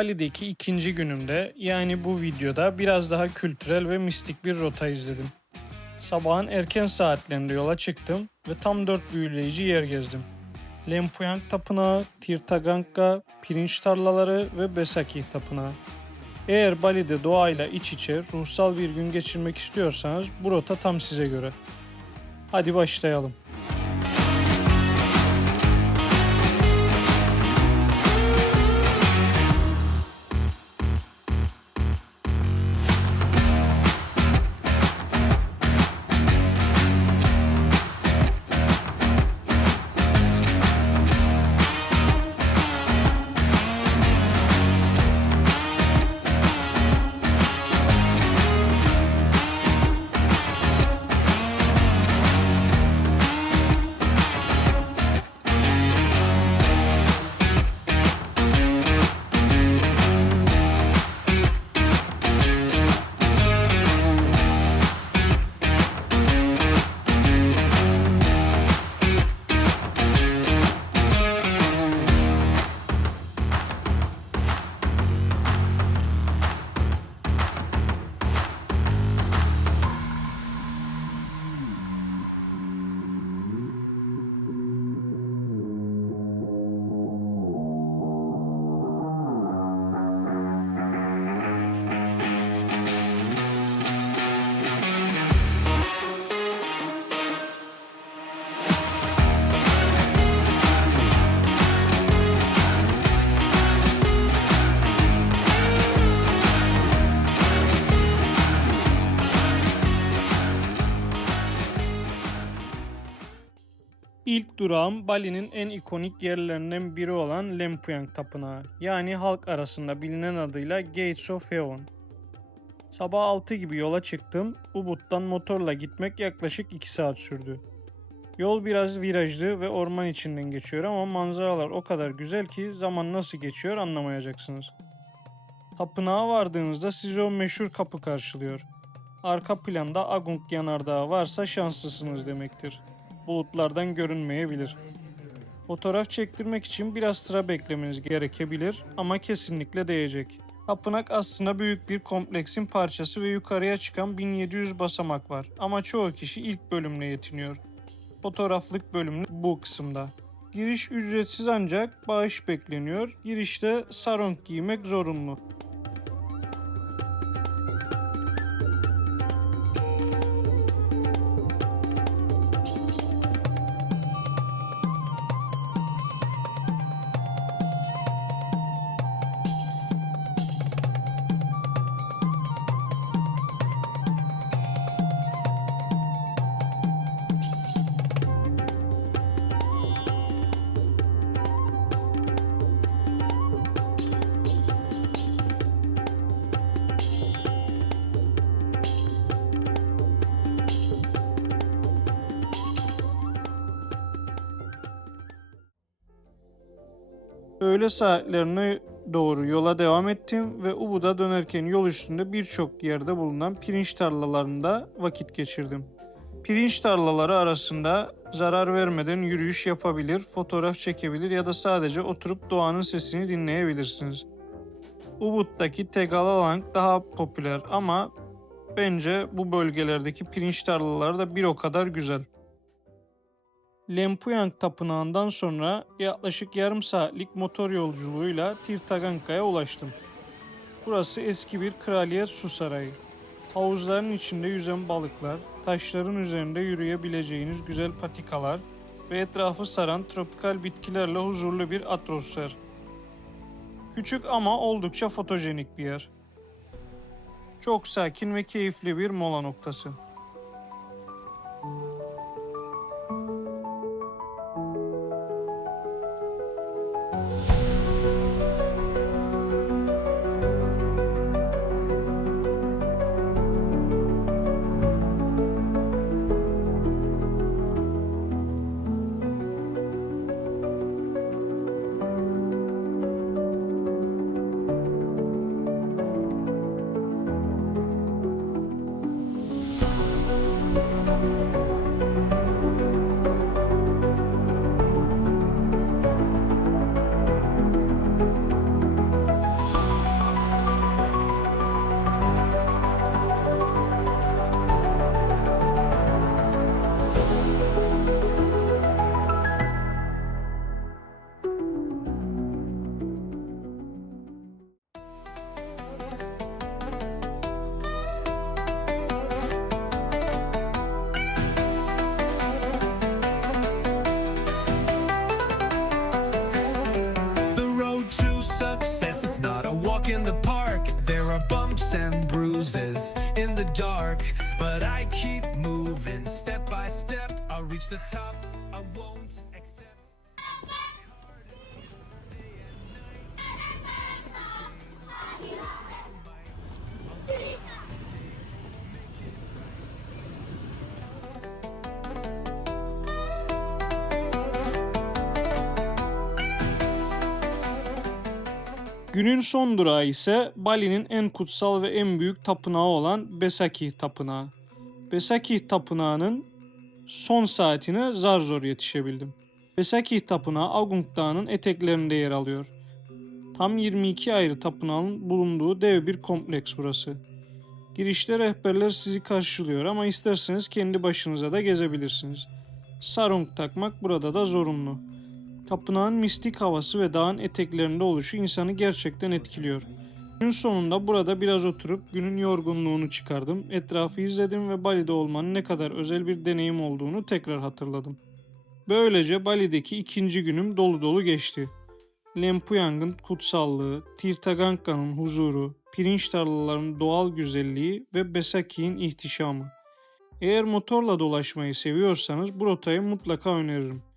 Bali'deki ikinci günümde, yani bu videoda biraz daha kültürel ve mistik bir rota izledim. Sabahın erken saatlerinde yola çıktım ve tam 4 büyüleyici yer gezdim. Lempuyang Tapınağı, Tirtagangga, pirinç tarlaları ve Besakih Tapınağı. Eğer Bali'de doğayla iç içe ruhsal bir gün geçirmek istiyorsanız bu rota tam size göre. Hadi başlayalım. İlk durağım Bali'nin en ikonik yerlerinden biri olan Lempuyang Tapınağı, yani halk arasında bilinen adıyla Gates of Heaven. Sabah 6 gibi yola çıktım. Ubud'dan motorla gitmek yaklaşık 2 saat sürdü. Yol biraz virajlı ve orman içinden geçiyor ama manzaralar o kadar güzel ki zaman nasıl geçiyor anlamayacaksınız. Tapınağa vardığınızda sizi o meşhur kapı karşılıyor. Arka planda Agung Yanardağı varsa şanslısınız demektir. Bulutlardan görünmeyebilir. Fotoğraf çektirmek için biraz sıra beklemeniz gerekebilir ama kesinlikle değecek. Tapınak aslında büyük bir kompleksin parçası ve yukarıya çıkan 1700 basamak var ama çoğu kişi ilk bölümle yetiniyor. Fotoğraflık bölümü bu kısımda. Giriş ücretsiz ancak bağış bekleniyor. Girişte sarong giymek zorunlu. Öğle saatlerine doğru yola devam ettim ve Ubud'a dönerken yol üstünde birçok yerde bulunan pirinç tarlalarında vakit geçirdim. Pirinç tarlaları arasında zarar vermeden yürüyüş yapabilir, fotoğraf çekebilir ya da sadece oturup doğanın sesini dinleyebilirsiniz. Ubud'daki Tegalalang daha popüler ama bence bu bölgelerdeki pirinç tarlaları da bir o kadar güzel. Lempuyang Tapınağı'ndan sonra yaklaşık yarım saatlik motor yolculuğuyla Tirtaganka'ya ulaştım. Burası eski bir kraliyet su sarayı. Havuzların içinde yüzen balıklar, taşların üzerinde yürüyebileceğiniz güzel patikalar ve etrafı saran tropikal bitkilerle huzurlu bir atmosfer. Küçük ama oldukça fotojenik bir yer. Çok sakin ve keyifli bir mola noktası. the top, I won't accept. Günün son durağı ise Bali'nin en kutsal ve en büyük tapınağı olan Besakih Tapınağı. Besakih Tapınağı'nın son saatine zar zor yetişebildim. Besakih Tapınağı Agung Dağı'nın eteklerinde yer alıyor. Tam 22 ayrı tapınağın bulunduğu dev bir kompleks burası. Girişte rehberler sizi karşılıyor ama isterseniz kendi başınıza da gezebilirsiniz. Sarong takmak burada da zorunlu. Tapınağın mistik havası ve dağın eteklerinde oluşu insanı gerçekten etkiliyor. Günün sonunda burada biraz oturup günün yorgunluğunu çıkardım, etrafı izledim ve Bali'de olmanın ne kadar özel bir deneyim olduğunu tekrar hatırladım. Böylece Bali'deki ikinci günüm dolu dolu geçti. Lempuyang'ın kutsallığı, Tirtaganka'nın huzuru, pirinç tarlalarının doğal güzelliği ve Besakih'in ihtişamı. Eğer motorla dolaşmayı seviyorsanız bu rotayı mutlaka öneririm.